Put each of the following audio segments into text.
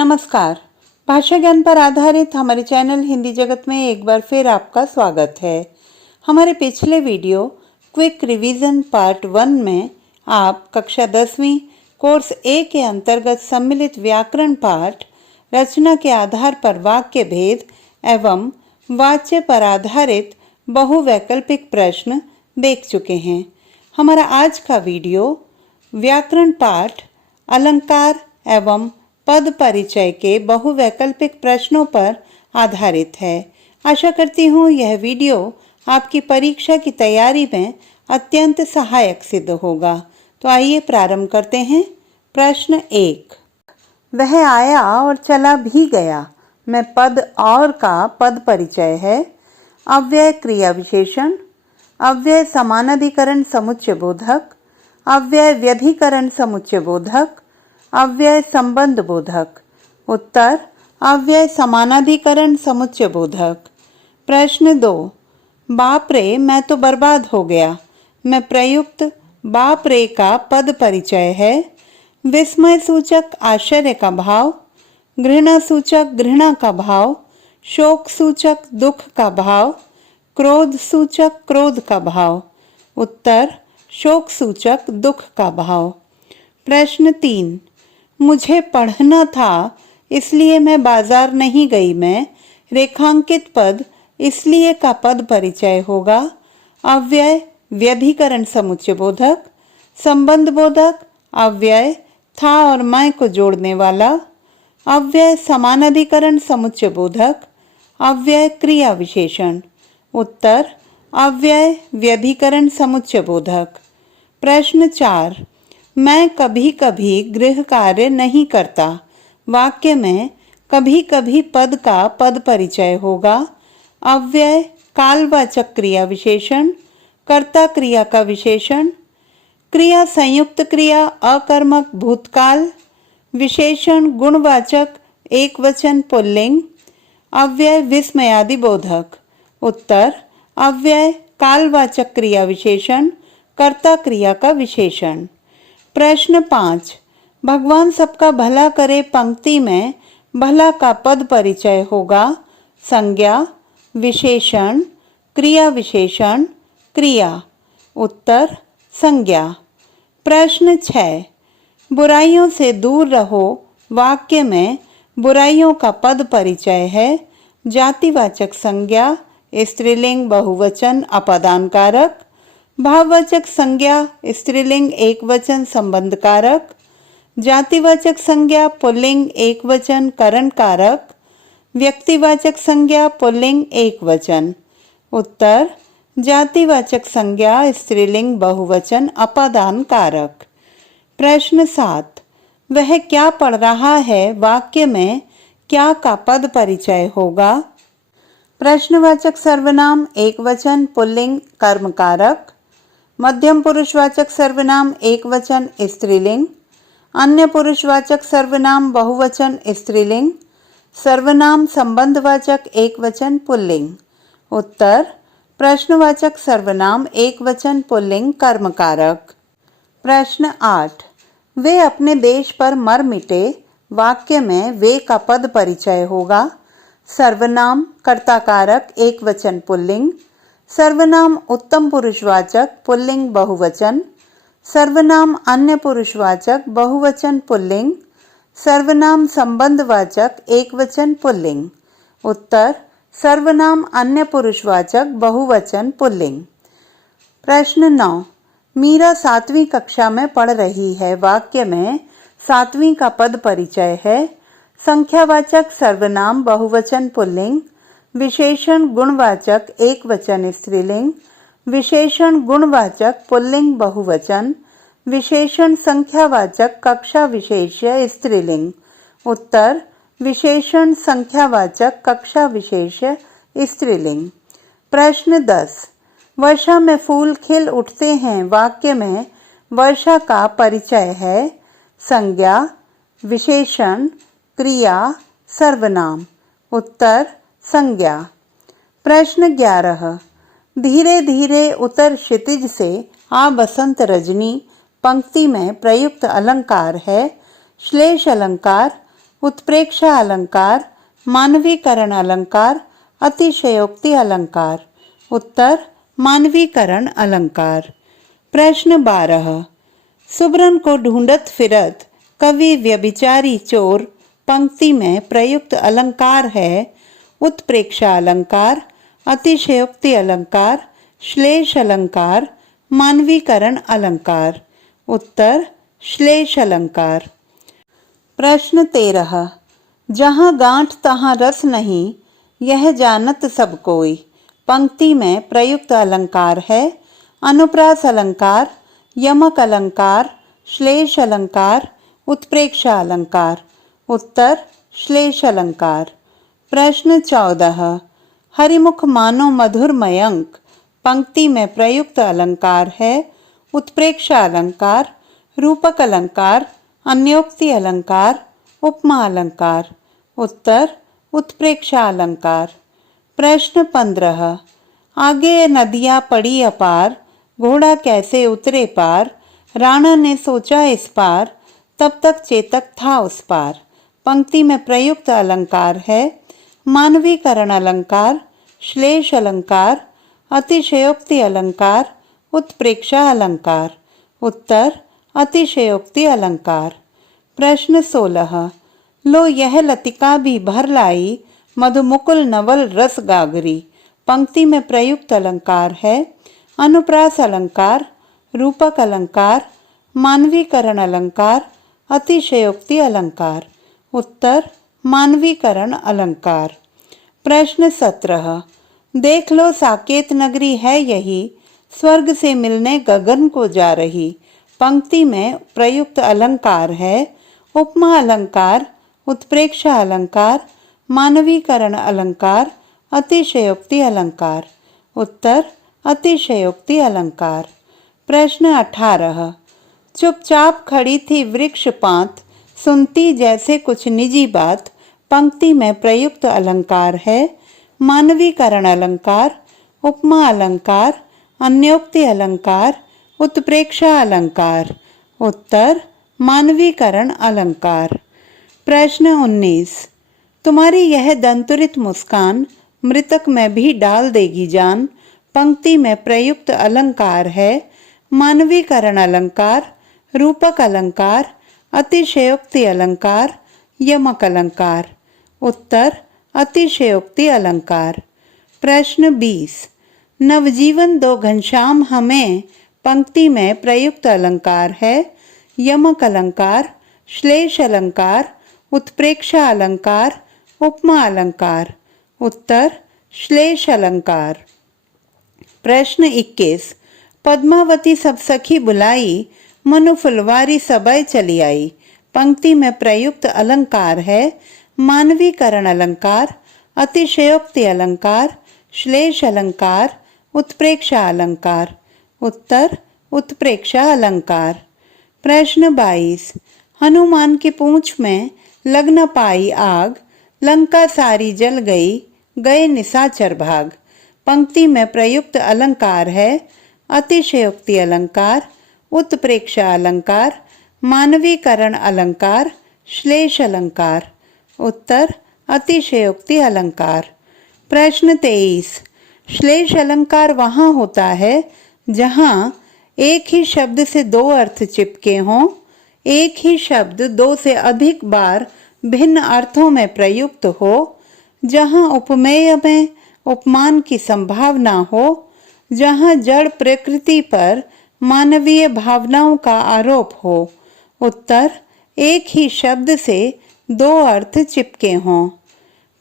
नमस्कार। भाषा ज्ञान पर आधारित हमारे चैनल हिंदी जगत में एक बार फिर आपका स्वागत है। हमारे पिछले वीडियो क्विक रिवीजन पार्ट 1 में आप कक्षा 10वीं कोर्स ए के अंतर्गत सम्मिलित व्याकरण पाठ रचना के आधार पर वाक्य भेद एवं वाच्य पर आधारित बहुवैकल्पिक प्रश्न देख चुके हैं। हमारा आज का वीडियो व्याकरण पाठ अलंकार एवं पद परिचय के बहुवैकल्पिक प्रश्नों पर आधारित है। आशा करती हूँ यह वीडियो आपकी परीक्षा की तैयारी में अत्यंत सहायक सिद्ध होगा। तो आइए प्रारंभ करते हैं। प्रश्न 1। वह आया और चला भी गया में पद और का पद परिचय है। अव्यय क्रिया विशेषण, अव्यय समानाधिकरण समुच्चय बोधक, अव्यय व्यभिकरण समुच्चय बोधक, अव्यय संबंध बोधक। उत्तर अव्यय समानाधिकरण समुच्चय बोधक। प्रश्न 2। बाप रे मैं तो बर्बाद हो गया में प्रयुक्त बाप रे का पद परिचय है। विस्मय सूचक आश्चर्य का भाव, घृणा सूचक घृणा का भाव, शोक सूचक दुख का भाव, क्रोध सूचक क्रोध का भाव। उत्तर शोक सूचक दुख का भाव। प्रश्न 3। मुझे पढ़ना था इसलिए मैं बाजार नहीं गई में रेखांकित पद इसलिए का पद परिचय होगा। अव्यय व्यभिकरण समुच्चय बोधक, संबंध बोधक, अव्यय था और मैं को जोड़ने वाला, अव्यय समानाधिकरण समुच्चय बोधक, अव्यय क्रिया विशेषण। उत्तर अव्यय व्यभिकरण समुच्चय बोधक। प्रश्न 4। मैं कभी कभी गृह कार्य नहीं करता वाक्य में कभी कभी पद का पद परिचय होगा। अव्यय कालवाचक क्रिया विशेषण, कर्ता क्रिया का विशेषण, क्रिया संयुक्त क्रिया अकर्मक भूतकाल, विशेषण गुणवाचक एकवचन पुल्लिंग, अव्यय विस्मयादि बोधक। उत्तर अव्यय कालवाचक क्रिया विशेषण, कर्ता क्रिया का विशेषण। प्रश्न 5। भगवान सबका भला करे पंक्ति में भला का पद परिचय होगा। संज्ञा, विशेषण, क्रिया विशेषण, क्रिया। उत्तर संज्ञा। प्रश्न 6। बुराइयों से दूर रहो वाक्य में बुराइयों का पद परिचय है। जातिवाचक संज्ञा, स्त्रीलिंग बहुवचन अपादान कारक, भाववाचक संज्ञा स्त्रीलिंग एकवचन संबंध कारक, जातिवाचक संज्ञा पुल्लिंग एकवचन करण कारक, व्यक्तिवाचक संज्ञा पुल्लिंग एकवचन। उत्तर जातिवाचक संज्ञा स्त्रीलिंग बहुवचन अपादान कारक। प्रश्न 7। वह क्या पढ़ रहा है वाक्य में क्या का पद परिचय होगा। प्रश्नवाचक सर्वनाम एकवचन पुल्लिंग कर्म कारक, मध्यम पुरुषवाचक सर्वनाम एकवचन स्त्रीलिंग, अन्य पुरुषवाचक सर्वनाम बहुवचन स्त्रीलिंग, सर्वनाम संबंधवाचक एकवचन पुल्लिंग। उत्तर प्रश्नवाचक सर्वनाम एकवचन पुल्लिंग कर्म कारक। प्रश्न 8। वे अपने देश पर मर मिटे वाक्य में वे का पद परिचय होगा। सर्वनाम कर्ता कारक एकवचन पुल्लिंग, सर्वनाम उत्तम पुरुषवाचक पुल्लिंग बहुवचन, सर्वनाम अन्य पुरुषवाचक बहुवचन पुल्लिंग, सर्वनाम संबंधवाचक एकवचन पुल्लिंग। उत्तर सर्वनाम अन्य पुरुषवाचक बहुवचन पुल्लिंग। प्रश्न 9। मीरा 7वीं कक्षा में पढ़ रही है वाक्य में 7वीं का पद परिचय है। संख्यावाचक सर्वनाम बहुवचन पुल्लिंग, विशेषण गुणवाचक एकवचन स्त्रीलिंग, विशेषण गुणवाचक पुल्लिंग बहुवचन, विशेषण संख्यावाचक कक्षा विशेष्य स्त्रीलिंग। उत्तर विशेषण संख्यावाचक कक्षा विशेष्य स्त्रीलिंग। प्रश्न 10। वर्षा में फूल खिल उठते हैं वाक्य में वर्षा का परिचय है। संज्ञा, विशेषण, क्रिया, सर्वनाम। उत्तर संज्ञा। प्रश्न 11। धीरे धीरे उतर क्षितिज से आ बसंत रजनी पंक्ति में प्रयुक्त अलंकार है। श्लेष अलंकार, उत्प्रेक्षा अलंकार, मानवीकरण अलंकार, अतिशयोक्ति अलंकार। उत्तर मानवीकरण अलंकार। प्रश्न 12। सुब्रन को ढूंढत फिरत कवि व्यभिचारी चोर पंक्ति में प्रयुक्त अलंकार है उत्प्रेक्षा अलंकार, अतिशयोक्ति अलंकार, श्लेष अलंकार, मानवीकरण अलंकार। उत्तर श्लेष अलंकार। प्रश्न 13। जहाँ गांठ तहाँ रस नहीं, यह जानत सब कोई पंक्ति में प्रयुक्त अलंकार है अनुप्रास अलंकार, यमक अलंकार, श्लेष अलंकार, उत्प्रेक्षा अलंकार। उत्तर श्लेष अलंकार। प्रश्न 14। हरिमुख मानो मधुर मयंक पंक्ति में प्रयुक्त अलंकार है उत्प्रेक्षा अलंकार, रूपक अलंकार, अन्योक्ति अलंकार, उपमा अलंकार। उत्तर उत्प्रेक्षा अलंकार। प्रश्न 15। आगे नदियाँ पड़ी अपार, घोड़ा कैसे उतरे पार, राणा ने सोचा इस पार, तब तक चेतक था उस पार पंक्ति में प्रयुक्त अलंकार है मानवीकरण अलंकार, श्लेष अलंकार, अतिशयोक्ति अलंकार, उत्प्रेक्षा अलंकार। उत्तर अतिशयोक्ति अलंकार। प्रश्न 16। लो यह लतिका भी भर लाई, मधुमुकुल नवल रस गागरी पंक्ति में प्रयुक्त अलंकार है अनुप्रास अलंकार, रूपक अलंकार, मानवीकरण अलंकार, अतिशयोक्ति अलंकार। उत्तर मानवीकरण अलंकार। प्रश्न 17। देख लो साकेत नगरी है यही, स्वर्ग से मिलने गगन को जा रही पंक्ति में प्रयुक्त अलंकार है उपमा अलंकार, उत्प्रेक्षा अलंकार, मानवीकरण अलंकार, अतिशयोक्ति अलंकार। उत्तर अतिशयोक्ति अलंकार। प्रश्न 18। चुपचाप खड़ी थी वृक्ष पात, सुनती जैसे कुछ निजी बात पंक्ति में प्रयुक्त अलंकार है मानवीकरण अलंकार, उपमा अलंकार, अन्योक्ति अलंकार, उत्प्रेक्षा अलंकार। उत्तर मानवीकरण अलंकार। प्रश्न 19। तुम्हारी यह दंतुरित मुस्कान, मृतक में भी डाल देगी जान पंक्ति में प्रयुक्त अलंकार है मानवीकरण अलंकार, रूपक अलंकार, अतिशयोक्ति अलंकार, यमक अलंकार। उत्तर अतिशयोक्ति अलंकार। प्रश्न 20। नवजीवन दो घनश्याम हमें पंक्ति में प्रयुक्त अलंकार है यमक अलंकार, श्लेष अलंकार, उत्प्रेक्षा अलंकार, उपमा अलंकार। उत्तर श्लेष अलंकार। प्रश्न 21। पद्मावती सब सखी बुलाई, मनु फुलवारी सबय चली आई पंक्ति में प्रयुक्त अलंकार है मानवीकरण अलंकार, अतिशयोक्ति अलंकार, श्लेष अलंकार, उत्प्रेक्षा अलंकार। उत्तर उत्प्रेक्षा अलंकार। प्रश्न 22। हनुमान की पूंछ में लग न पाई आग, लंका सारी जल गई, गए निशाचर भाग पंक्ति में प्रयुक्त अलंकार है अतिशयोक्ति अलंकार, उत्प्रेक्षा अलंकार, मानवीकरण अलंकार, श्लेष अलंकार। उत्तर अतिशयोक्ति अलंकार। प्रश्न 23। श्लेष अलंकार वहाँ होता है जहाँ एक ही शब्द से दो अर्थ चिपके हों, एक ही शब्द दो से अधिक बार भिन्न अर्थों में प्रयुक्त हो, जहाँ उपमेय में उपमान की संभावना हो, जहाँ जड़ प्रकृति पर मानवीय भावनाओं का आरोप हो। उत्तर एक ही शब्द से दो अर्थ चिपके हों।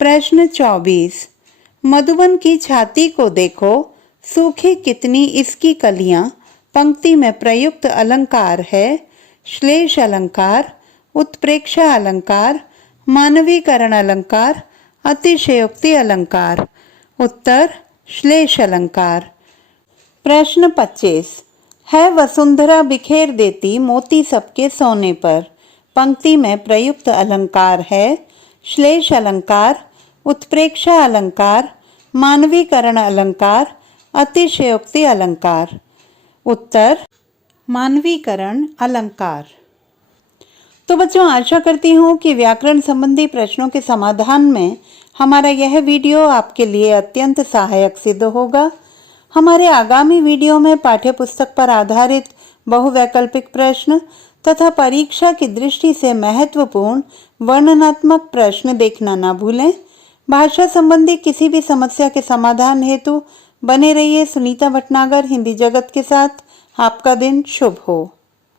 प्रश्न 24। मधुबन की छाती को देखो, सूखी कितनी इसकी कलियां पंक्ति में प्रयुक्त अलंकार है श्लेष अलंकार, उत्प्रेक्षा अलंकार, मानवीकरण अलंकार, अतिशयोक्ति अलंकार। उत्तर श्लेष अलंकार। प्रश्न 25। है वसुंधरा बिखेर देती मोती सबके सोने पर पंक्ति में प्रयुक्त अलंकार है श्लेष अलंकार, उत्प्रेक्षा अलंकार, मानवीकरण अलंकार, अतिशयोक्ति अलंकार। उत्तर मानवीकरण अलंकार। तो बच्चों, आशा करती हूँ कि व्याकरण संबंधी प्रश्नों के समाधान में हमारा यह वीडियो आपके लिए अत्यंत सहायक सिद्ध होगा। हमारे आगामी वीडियो में पाठ्य पुस्तक पर आधारित बहुवैकल्पिक प्रश्न तथा परीक्षा की दृष्टि से महत्वपूर्ण वर्णनात्मक प्रश्न देखना ना भूलें। भाषा संबंधी किसी भी समस्या के समाधान हेतु बने रहिए सुनीता भटनागर हिंदी जगत के साथ। आपका दिन शुभ हो।